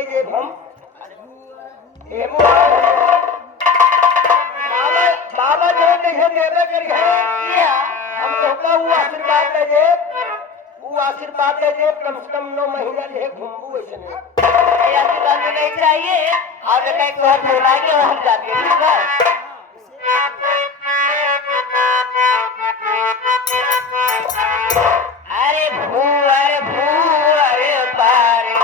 नहीं दे हम ए बाबा बाबा जो नहीं देवे करी है हम कहता वो आशीर्वाद दे दे वो आशीर्वाद दे दे कम से कम 9 महीना रहे घूमबू ऐसे नहीं आशीर्वाद तो नहीं चाहिए और कहीं को हाथ बोला के हम जाते हैं ठीक है अरे भूअर पारे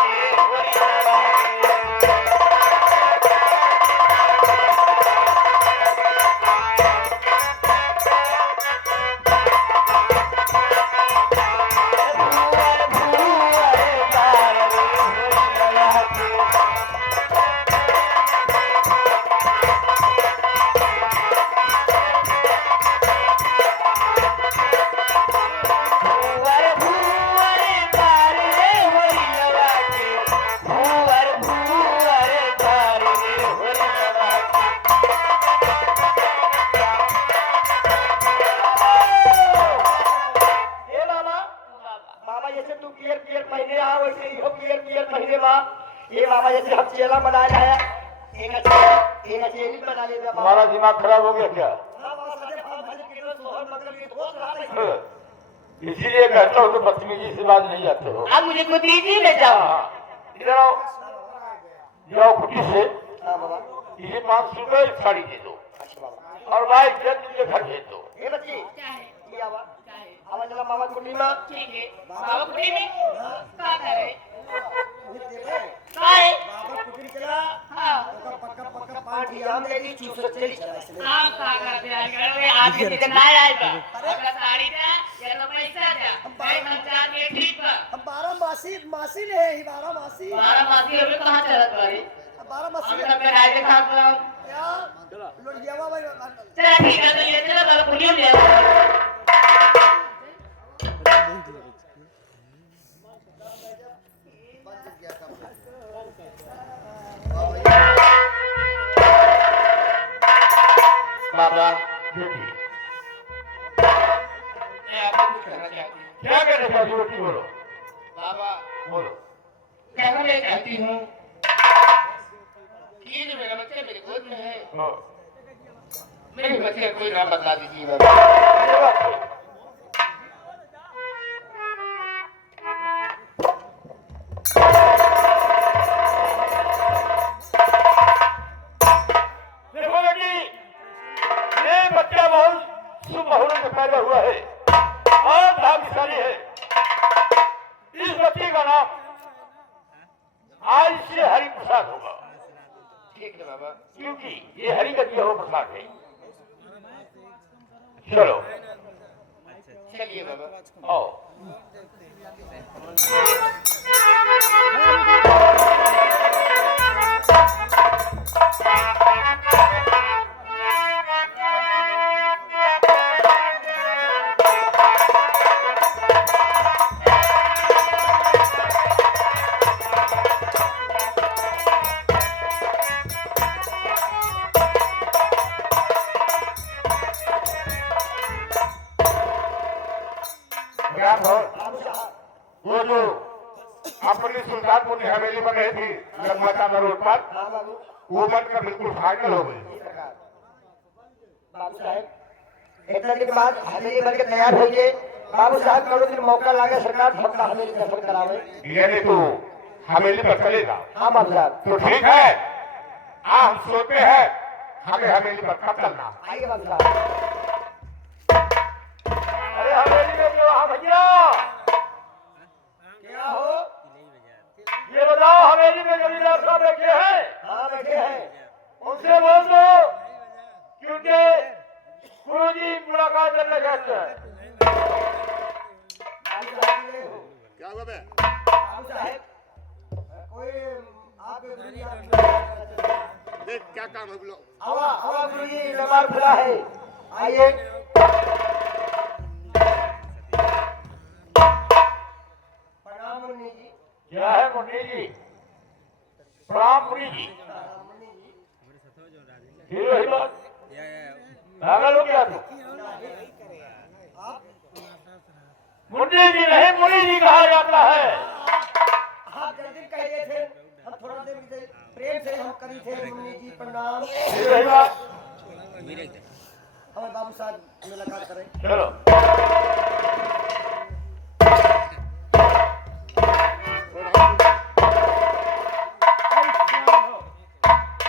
चेला बना है एक चेली बना ले हमारा दिमाग खराब हो गया क्या इसीलिए कहता हूँ तो बदतमीजी से बात नहीं आते हो अब मुझे कुछ दीजिए ले जाओ इधर आओ जाओ खुटी से इसे 500 रुपए साड़ी दे दो और भाई जल्द घर भेज दो ये बच्ची ये आवाज चला मामा कुटी में ठीक है बाबा कुटी में क्या करे काय बाबा कुटी चला हां पक्का पार्टी हम लेगी चूस चली चला हां का करते आज के दिन ना आएगा अपना साड़ी का या तो पैसा दे भाई हम चार के ठीक है अब 12 मासी ने है 12 मासी अभी कहां चलत बारी 12 मासी अभी तक मैं आए देखा तो यार लोडियावा भाई चला ठीक है तो ये चला बाबा कुटी में ले बाबा मैं आपको कुछ कहना चाहती हूँ क्या कहना चाहती हो की बोलो बाबा बोलो कहना चाहती हूँ कि जो मेरा बच्चा मेरे गोद में है मेरे बच्चे को कोई नाम बता दीजिए बाबा पैदा हुआ है और भाग्यशाली है इस बच्चे का नाम आज से हरि प्रसाद होगा ठीक है बाबा क्योंकि ये हरि का दिया हुआ प्रसाद है चलो चलिए बाबा आओ वो जो अपनी सुल्तानपुर की हवेली बन रही थी लगमाता रोड पर वो बनकर बिल्कुल फाइनल हो गई बाबू साहब इतना दिन बाद हवेली बनकर तैयार हो गए बाबू साहब करो दिन मौका लागे सरकार सबका हवेली दर्शन करावे यानी तो हवेली पर चलेगा हाँ बाबू साहब तो ठीक है हम सोचते हैं हमें हवेली पर कब चलना आइए बाबू साहब अरे हवेली में जो हाँ भैया क्या हो ये बताओ हवेली में जमींदार साहब बैठे हैं हाँ बैठे हैं उनसे बोल दो क्योंकि गुरुजी मुलाकात करना चाहते हैं क्या हुआ बे? बाबू साहब कोई आपके देख क्या काम है बोलो। हवा हवा गुरुजी दरबार खुला है आइए प्रणाम मुन्नी जी क्या है मुन्नी जी प्रणाम मुन्नी जी फिर वही बात पागल हो गया तू मुन्नी जी नहीं मुन्नी जी कहा जाता है आप जल्दी कह रहे थे हम थोड़ा देर जैसे हम करी थे मुन्नी जी प्रणाम। ठीक रही बात। हमारे बाबू साहब मुलाकात करें। चलो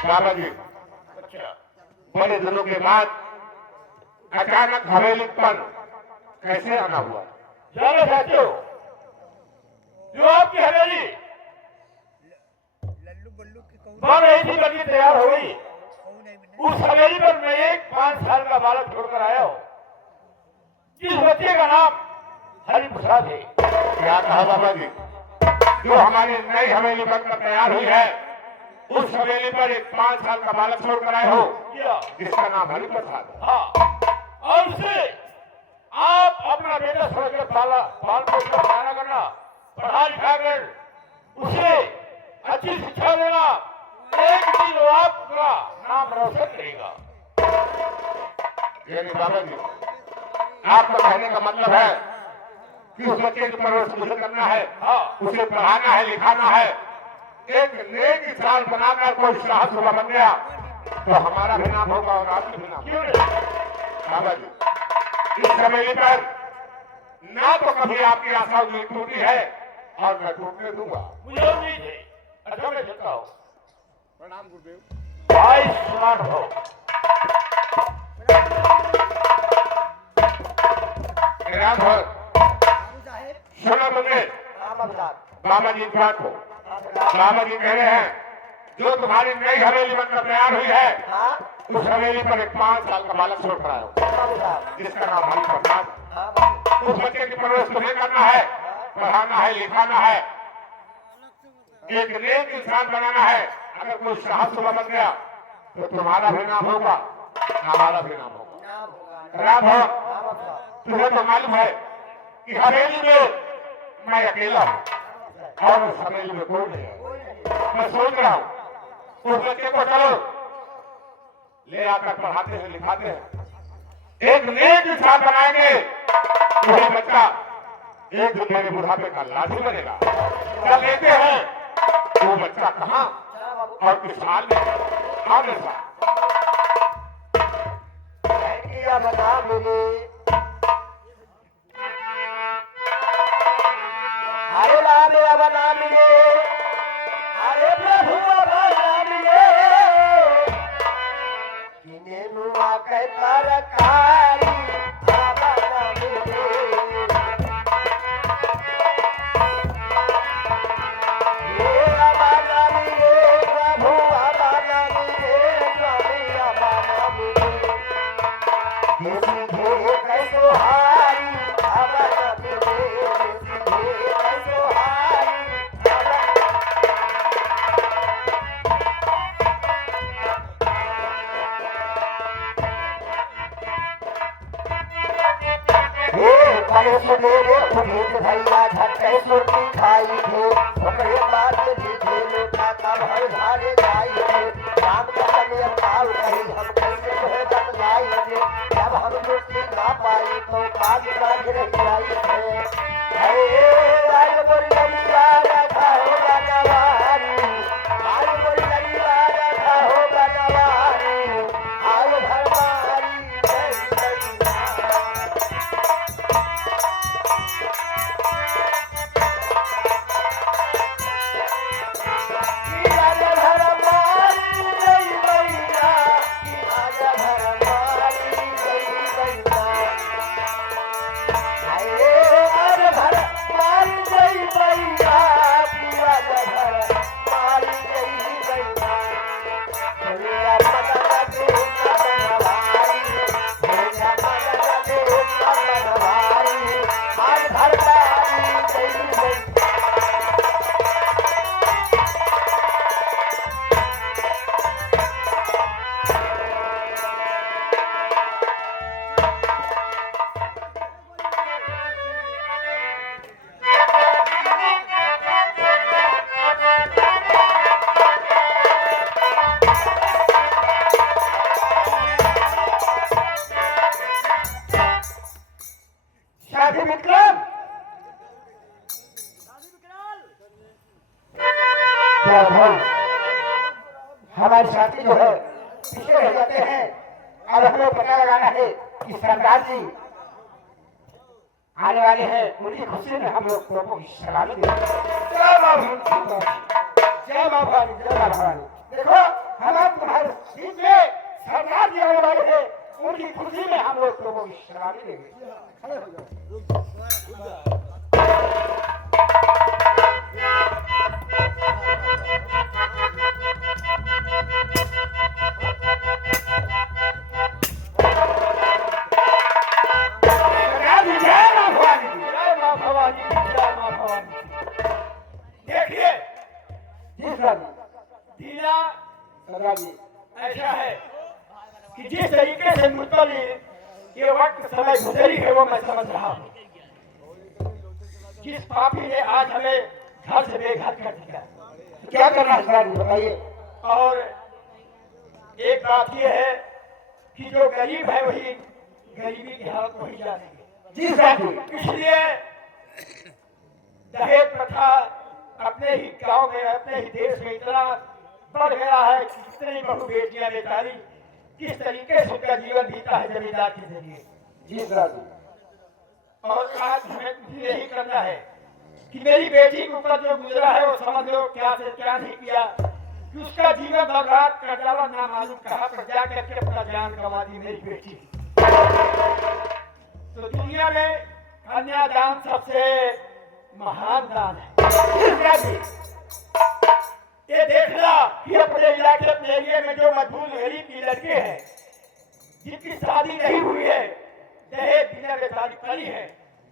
बाबा जी अच्छा बड़े दिनों के बाद अचानक हवेली पर कैसे आना हुआ? जाना चाहते हो जो आपकी हवेली बन रही थी, बननी तैयार हो गई, उस हवेली पर मैं एक 5 साल का बालक छोड़कर आया हूँ, जिस बच्चे का नाम हरि प्रसाद है। क्या कहा बाबा जी? जो हमारी नई हवेली बनकर तैयार हुई है, उस हवेली पर एक 5 साल का बालक छोड़कर आए हो, किया जिसका नाम हरि प्रसाद है। हाँ, और उसे आप अपना बेटा समझकर पाल पोष कर खाना करना, पढ़ा लिखा कर उसे अच्छी शिक्षा देना, एक दिन वो आपका नाम रोशन करेगा। यानी बाबा जी आपका कहने का मतलब है कि उस बच्चे की परवरिश मुझे करना है, हाँ, उसे पढ़ाना है, लिखाना है, एक नेक इंसान बनाकर कोई साहस सुबह बन गया तो हमारा भी नाम होगा और आपका भी नाम क्यों नहीं? बाबा जी इस हवेली पर ना तो कभी आपकी आशा उम्मीद टूटी है और मैं टूटने दूंगा। मुझे उम्मीद है। अच्छा मैं चलता हूँ। प्रणाम गुरुदेव। भाई स्मार्ट हो। प्रणाम हो। बाबू साहेब सुनो मुझे राम साहब। बाबा जी की बात को। बाबा जी कह रहे हैं जो तुम्हारी नई हवेली बनकर तैयार हुई है, हाँ उस हवेली पर एक 5 साल का बालक छोड़कर आए हो, बाबू साहब। जिसका नाम हरि प्रसाद है। हाँ बाबू। उस बच्चे की परवरिश तुम्हें करना है, पढ़ाना है, लिखाना है, एक नेक इंसान बनाना है। अगर कोई साहस सुबह बन गया तो तुम्हारा भी नाम होगा, हमारा भी नाम होगा। नाम होगा। राम हो। राम साहब। तुम्हें तो मालूम है कि हवेली में मैं अकेला हूँ और उस हवेली में कोई नहीं है। मैं सोच रहा हूँ उस बच्चे को चलो ले आकर पढ़ाते हैं, लिखाते हैं, एक नेक इंसान बनाएंगे। वही बच्चा एक दिन मेरे बुढ़ापे का लाठी बनेगा। क्या लेते हैं वो बच्चा कहाँ चला बाबू। और किस हाल में? आगे साहब किया बना मिले। अरे राम बना मिले। अरे प्रभु बना मिले। किने नुआ के तरकारी बना मिले। ये बना मिले प्रभु बना मिले। स्वामी बना मिले। कैसो हारी बना मिले। कैसो हारी भैया झटके सुरती खाई थे ओकरे बाद दीदी लोटा तब हर धारे जाई थे राम कसम अवतार कही हम कैसे कहे बतलाई थे जब हम मुक्ति ना पाई तो काज काज रह जाई थे अरे आज बोल ललिया रखा होगा नवारी आज बोल ललिया रखा होगा नवारी आज भरमारी जय जय राजा धर्मारी जय मैया राजा धर्मारी जय मैया अरे आज धर्मारी हमारे साथी जो है पीछे रह जाते हैं और हमें पता लगाना है कि सरदार जी आने वाले हैं। उनकी खुशी में हम लोग प्रभु की सलामी देते हैं। जय मां भवानी, जय मां भवानी, जय मां भवानी। देखो हम तुम्हारे सीट में सरदार जी आने वाले हैं, उनकी खुशी में हम लोग प्रभु की सलामी देंगे। खड़े हो जाओ। देखिए दीना सरदार जी ऐसा है कि जिस तरीके से मुतली ये वक्त समय गुजरी है वो मैं समझ रहा हूँ। जिस पापी ने आज हमें घर से बेघर कर दिया, क्या करना है सरदार जी बताइए। और एक बात ये है कि जो गरीब है वही गरीबी की हालत वही जानेंगे। जी सरदार जी, इसलिए दहेज प्रथा अपने ही गांव में अपने ही देश में इतना बढ़ गया है कि कितनी बहु बेटियां बेचारी किस तरीके से उनका जीवन बीता है जमींदार के जरिए। जी सरदार जी, और आज हमें यही करना है कि मेरी बेटी के ऊपर जो गुजरा है वो समझ लो क्या से क्या नहीं किया कि उसका जीवन बर्बाद कर डाला, ना मालूम कहाँ पर जाकर के अपना जान गंवा दी मेरी बेटी। तो दुनिया में कन्यादान सबसे महान दान है। ये देखना कि अपने इलाके अपने एरिया में जो मजबूर गरीब की लड़के हैं जिनकी शादी नहीं हुई है, दहेज बिना बेचारी पड़ी है,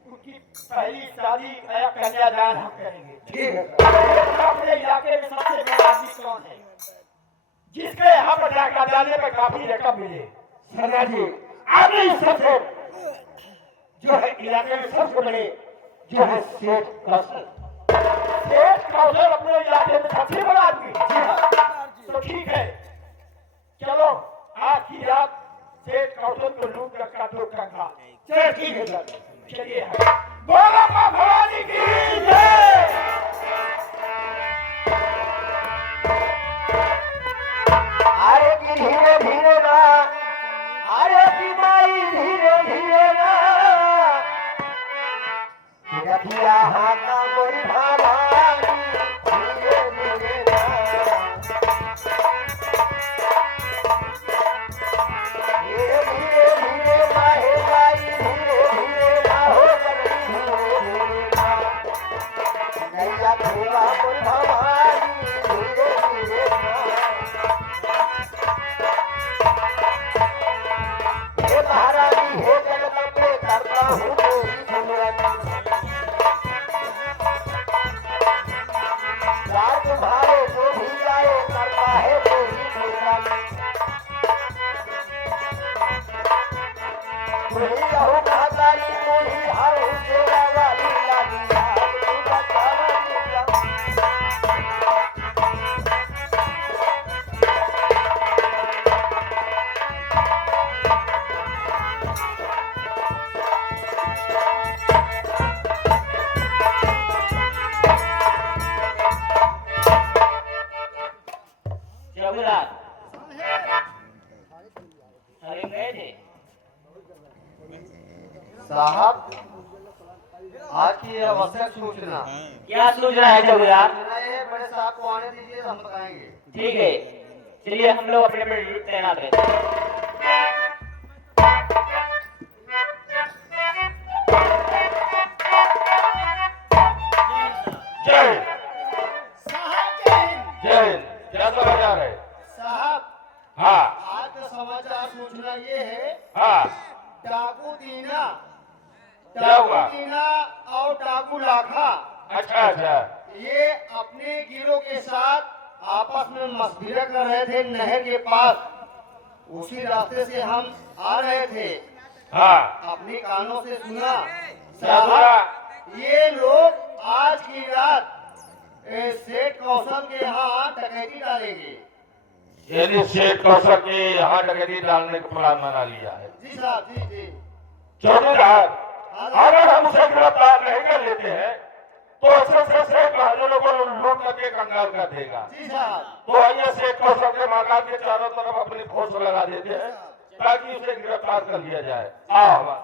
उनकी पहली शादी या कन्यादान हम करेंगे। ठीक है। अपने इलाके में सबसे बड़ा आदमी कौन है जिसके यहाँ पर जाकर डालने पर काफी रकम मिले? सरदार जी आपने इस सबसे जो है इलाके में सबसे बड़े जो है सेठ कौशल, सेठ कौशल अपने इलाके में सबसे बड़ा आदमी। तो ठीक है, चलो आज की रात सेठ कौशल को लूट रखा दो कंगा। चलो ठीक है सर। चलिए बोलो मां भवानी की जय। अरे की धीरे धीरे ना, अरे की माई धीरे धीरे ना, रखिया हाथा मोरी भवानी धीरे धीरे ना, धीरे धीरे धीरे माहे माई धीरे धीरे ना हो जल्दी धीरे धीरे ना, नैया खेला मोरी भवानी धीरे धीरे ना, हे महारानी हे जगदम्बे करता हूँ तेरी सिमरन, यार तुम्हारे जो भी जाए करता है तेरी सिमरन, तुही रहू महाकाली तुही हर तेरा वाली लाली यार तू बचावा निकम। जबुलाल अरे गए थे साहब आज की आवश्यक सूचना क्या सोच रहा है जबुलाल? बड़े साहब को आने दीजिए हम बताएंगे। ठीक है, चलिए हम लोग अपने अपने ड्यूटी तैनात रहते हैं। जय जय। क्या समाचार है? साहब हाँ आज का समाचार सूचना ये है, हाँ, डाकू दीना, क्या हुआ? डाकू दीना और डाकू लाखा अच्छा अच्छा, ये अपने गिरोह के साथ आपस में मशविरा कर रहे थे नहर के पास। उसी रास्ते से हम आ रहे थे, हाँ अपने कानों से सुना। क्या हुआ? साहब ये लोग आज की रात सेठ कौशल के यहाँ डकैती डालेंगे। यदि शेख कौशल के यहाँ डकैती डालने का प्लान बना लिया है। जी साहब, जी जी। चौकीदार, अगर हम उसे गिरफ्तार नहीं कर लेते हैं तो ऐसे सेठ महाजनों को लूट करके कंगाल कर देगा। जी साहब। तो आइए सेठ को सबके मकान के चारों तरफ अपनी फोर्स लगा देते हैं ताकि उसे गिरफ्तार कर लिया जाए। आओ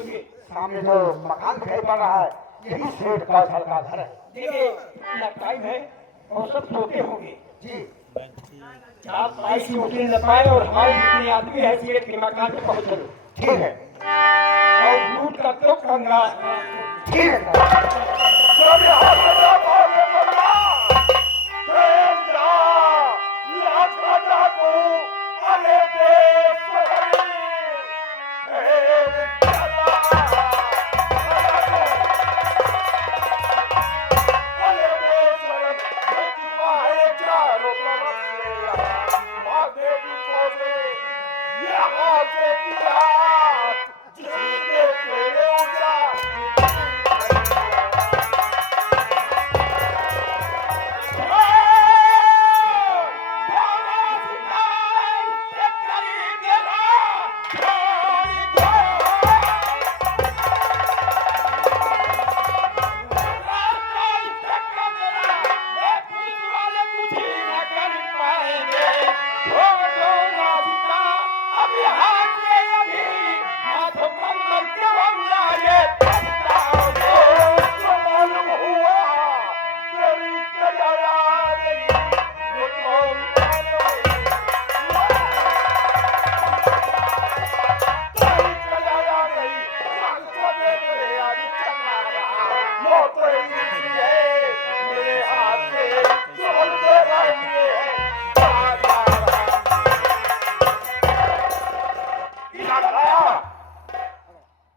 जी, सामने जो मकान दिखाई पड़ रहा है यही सेठ कौशल का घर है। देखिए टाइम है और सब सोते होंगे जी। आप भाई की वकील न पाए और हमारे जितने आदमी है सीट के मकान पे पहुंच चलो। ठीक है। और लूट का तो कंगा ठीक है।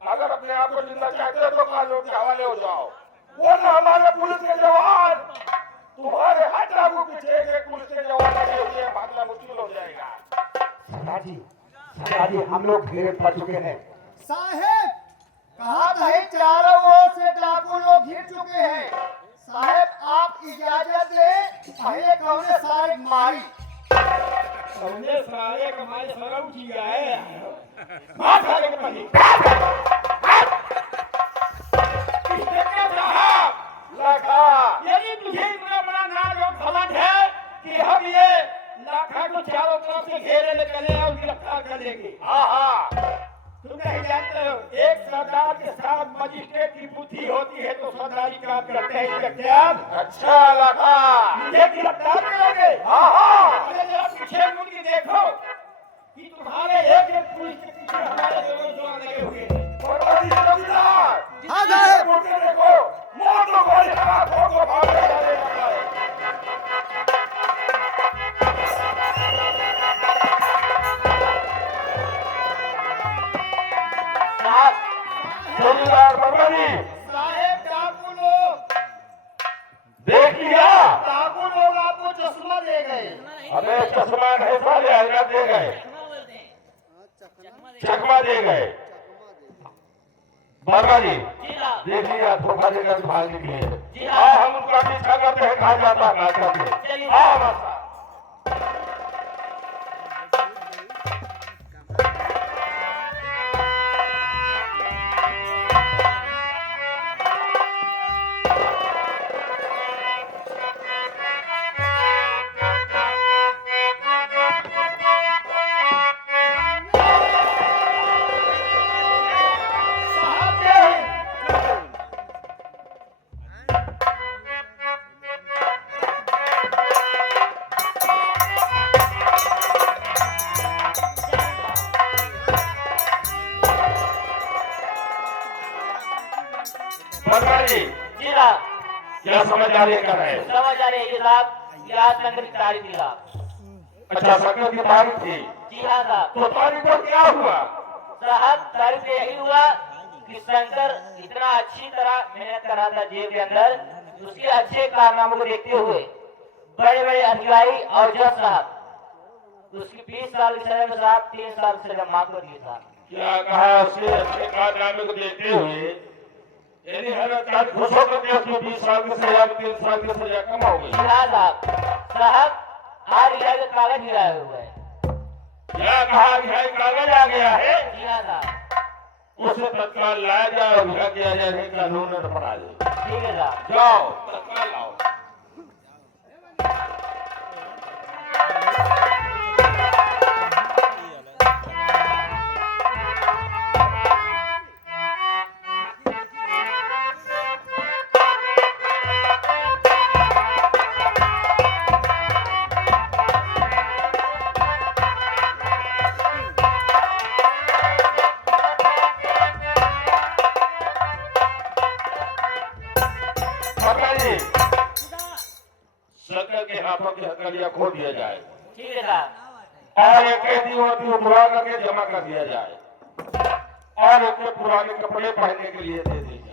अगर अपने आप को जिंदा चाहते हो तो कानून के हवाले हो जाओ, वरना हमारे पुलिस के जवान तुम्हारे हटा को पीछे एक पुलिस के जवान लगे हुए हैं, भागना मुश्किल हो जाएगा। सरदार जी हम लोग घेरे पड़ चुके हैं। साहेब कहा था चारों ओर से डाकू लोग घिर चुके हैं। साहेब आप इजाजत दे पहले कौने सारे मारी समझे सारे कमाई सरम किया है मार सारे के पहले यदि तुझे इतना बड़ा नाटक समझ है कि हम ये लाखा को चारों तरफ से घेरे ले चले और गिरफ्तार कर लेंगे। तुम नहीं जानते हो एक सरदार के साथ मजिस्ट्रेट की बुद्धि होती है तो सरदारी काम करते हैं। इसका क्या अच्छा लगा, मुझे गिरफ्तार करोगे? अरे जरा पीछे मुड़ के देखो कि तुम्हारे एक एक पुलिस के पीछे हमारे दोनों जवान लगे हुए हैं। हाँ साहेब देखो मोर तो गोली लगा को भागने वाले जमींदार वर्मा जी साहेब डाकू लोग देख लिया। डाकू लोग आपको चश्मा दे गए। अबे चश्मा नहीं साले हल्का दे गए, चकमा दे गए। वर्मा जी देख लिया, धोखा देकर भागने के लिए। हम उनका पीछा करते हैं, कहा जाता है करते। क्या समझ आ रही है? समझ आ रही है साहब, ये आज संकट की तारीख थी साहब। अच्छा संकट की तारीख थी, जी हाँ साहब। तो तारीख पर क्या हुआ? साहब तारीख से यही हुआ कि शंकर इतना अच्छी तरह मेहनत कर रहा था जेल के अंदर, उसके अच्छे कारनामों को देखते हुए बड़े बड़े अधिकारी और जज साहब उसकी 20 साल की सजा में साहब 3 साल सजा माफ करिए साहब। क्या कहा उससे अच्छे कारनामे को देखते हुए यानी हर आदमी खुश होकर के उसको 20 साल की सजा 3 साल की सजा कम हो गई। हाँ साहब आज इजाजत कागज गिराए हुए हैं। क्या कहा है कागज आ गया है जी हाँ साहब। उसे तत्काल लाया जाए और क्या किया जाए कानून बना दे। ठीक है साहब। जाओ तत्काल लाओ। शंकर के हाथों की हथकड़ियां खोल दिया जाए ठीक है साहब। और एक कैदी उठवा करके जमा कर दिया जाए और उसके पुराने कपड़े पहनने के लिए दे दी जाए।